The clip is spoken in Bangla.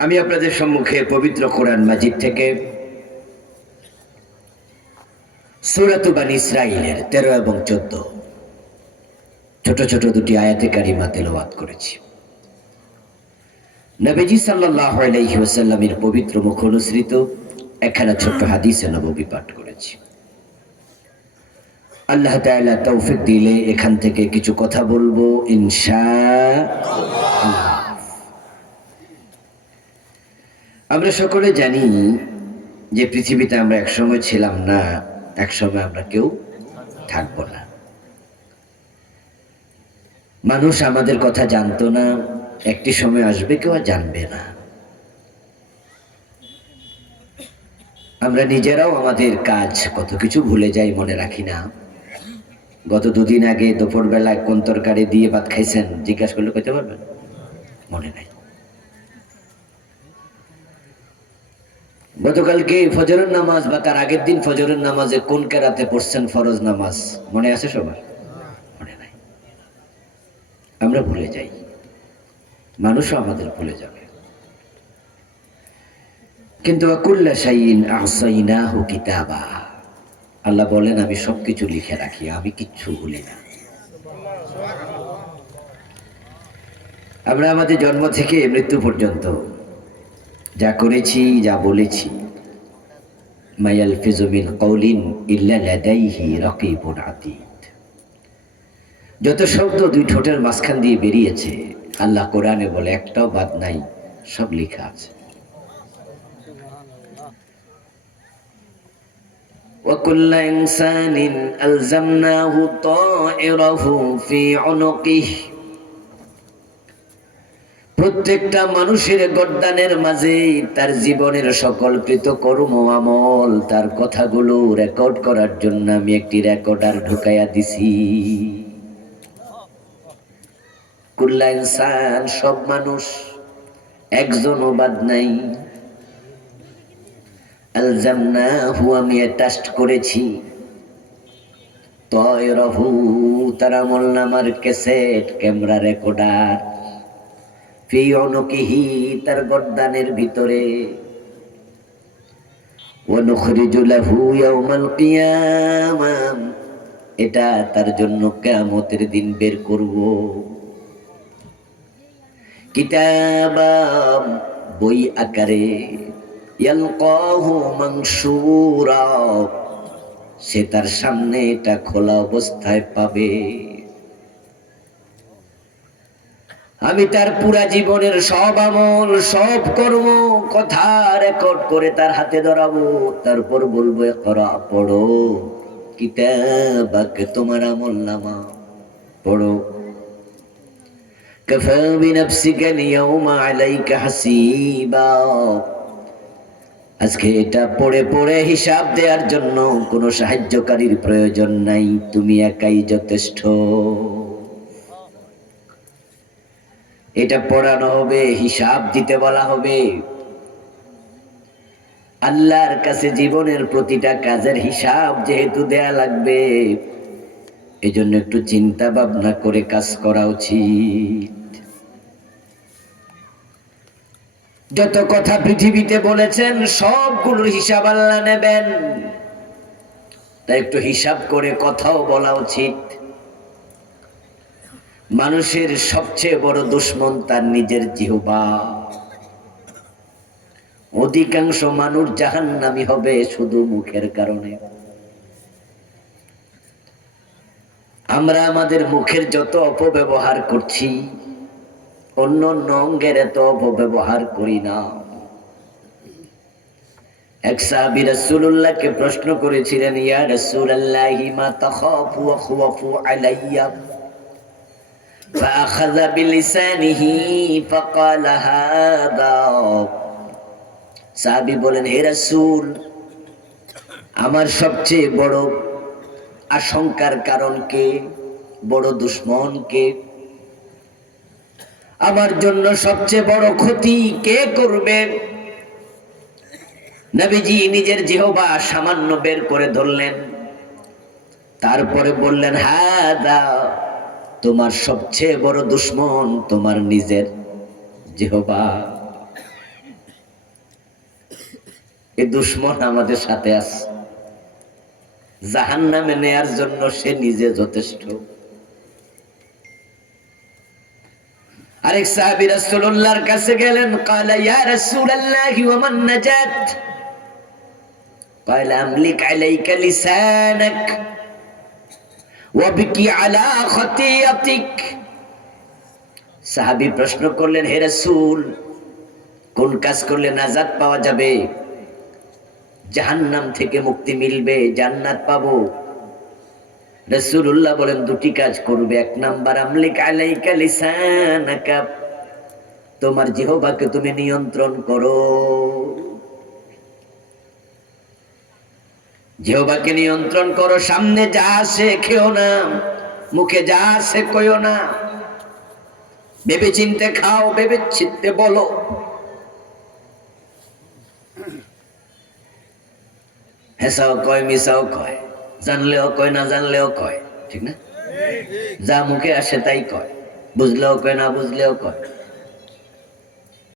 আমি আপনাদের সম্মুখে পবিত্র কোরআন মাজিদ থেকে সুরাতুবান ইসরাইলের তেরো এবং চোদ্দ ছোট ছোট দুটি আয়াতে কারিমা তেলাওয়াত করেছি। নবীজি সাল্লাহ আলাইহি ওয়াসাল্লামের পবিত্র মুখ অনুসৃত একখানা ছোট্ট হাদিসে নববী পাঠ করেছি। আল্লাহ তাআলা তৌফিক দিলে এখান থেকে কিছু কথা বলব, ইনশা আমরা সকলে জানি যে পৃথিবীতে আমরা একসময় ছিলাম না, একসময় আমরা কেউ থাকব না। মানুষ আমাদের কথা জানতো না, একটি সময় আসবে কেউ আর জানবে না। আমরা নিজেরাও আমাদের কাজ কত কিছু ভুলে যাই মনে রাখি না। গত দুদিন আগে দুপুর বেলায় কোন তরকারি দিয়ে ভাত খাইছেন? জিজ্ঞাসা করলে কইতে পারবেন? মনে নাই। গতকালকে ফজরের নামাজ বা তার আগের দিন ফজরের নামাজে কোন কেরাতে পড়ছেন ফরজ নামাজ? মনে আছে সবার? মনে নাই। আমরা ভুলে যাই। মানুষও আমাদের ভুলে যাবে। কিন্তু আকুল্লা শাইন আহসাইনাহু কিতাবা। আল্লাহ বলেন, আমি সবকিছু লিখে রাখি, আমি কিচ্ছু ভুলি না। আমরা আমাদের জন্ম থেকে মৃত্যু পর্যন্ত যা করেছি যা বলেছি মায়াল ফিজুমিন কৌলিন ইল্লা লাদাইহি রাকিবুন আতীত যত শব্দ দুই ঠোঁটের মাঝখান দিয়ে বেরিয়েছে আল্লাহ কোরআনে বলে একটাও বাদ নাই সব লেখা আছে وكل إنسان ألزمناه طائره في عنقه প্রত্যেকটা মানুষের গড্ডানের মাঝে তার জীবনের সকল কৃত কর্ম আমল, তার কথাগুলো রেকর্ড করার জন্য আমি একটি রেকর্ডার ঢুকাইয়া দিছি। সব মানুষ একজনও বাদ নাই। আলজামনাহু আমি অ্যাটাস্ট করেছি। তয় রহু তারা মোল্লামার ক্যাসেট ক্যামেরা রেকর্ডার তার গর্দানের ভিতরে। এটা তার জন্য কিয়ামতের দিন বের করব। কিতাবা বই আকারে সে তার সামনে এটা খোলা অবস্থায় পাবে। আমি তার পুরা জীবনের সব আমল সব কর্ম কথা রেকর্ড করে তার হাতে ধরাবো তারপর বলবো করা পড়ো কিতাবাকে তোমার আমল নামা পড়ো كفى بنفسك اليوم عليك حسيبا আজকে এটা পড়ে পড়ে হিসাব দেওয়ার জন্য কোনো সাহায্যকারীর প্রয়োজন নাই তুমি একাই যথেষ্ট এটা পড়ানো হবে, হিসাব দিতে বলা হবে। আল্লাহর কাছে জীবনের প্রতিটা কাজের হিসাব যেহেতু দেয়া লাগবে, এজন্য একটু চিন্তা ভাবনা করে কাজ করা উচিত। যত কথা পৃথিবীতে বলেছেন, সবগুলোর হিসাব আল্লাহ নেবেন। তাই একটু হিসাব করে কথাও বলা উচিত। মানুষের সবচেয়ে বড় দুশ্মন তার নিজের জিহবা। অধিকাংশ মানুষ জাহান্নামি হবে শুধু মুখের কারণে। আমরা আমাদের মুখের যত অপব্যবহার করছি, অন্য অন্য অঙ্গের এত অপব্যবহার করি না। এক সাহাবী রাসূলুল্লাহকে প্রশ্ন করেছিলেন, ইয়া রাসূলুল্লাহি মা তাখাফু ওয়া খুওয়াফু আলাইয়া? فأخذ بلسانه فقال هذا সাহাবী বলেন হে রাসূল আমার সবচেয়ে বড় আশঙ্কার কারণ কে বড় দুশ্মন কে আমার জন্য সবচেয়ে বড় ক্ষতি কে করবে নবীজি নিজের জিহবা সামান্য বের করে ধরলেন তারপরে বললেন হ্যাঁ দা তোমার সবচেয়ে বড় দুশ্মন তোমার নিজের জেহবা এই দুশ্মন আমাদের সাথে আছে জাহান নামে নেয়ার জন্য সে নিজে যথেষ্ট আরেক সাহাবি রাসূলুল্লাহর কাছে গেলেন قال يا رسول الله ومن نجات قال املك عليك لسانك ওয়াবিকি আলা খতিয়াতিক। সাহাবী প্রশ্ন করলেন, হে রাসূল, কোন কাজ করলে নাজাত পাওয়া যাবে? জাহান্নাম থেকে মুক্তি মিলবে, জান্নাত পাবো। রাসূলুল্লাহ বলেন, দুটি কাজ করবে। এক নাম্বার, আমলিক আলাইকা লিসানাকা, তোমার জিহবাকে তুমি নিয়ন্ত্রণ করো। জিহবাকে নিয়ন্ত্রণ করো, সামনে যা আসে খেও না, মুখে যা আসে কইও না। ভেবে চিনতে খাও ভেবে চিনতে বলো। হেসাও কয়, মিসাও কয়, জানলেও কয়, না জানলেও কয়, ঠিক না? যা মুখে আসে তাই কয়, বুঝলেও কয়, না বুঝলেও কয়।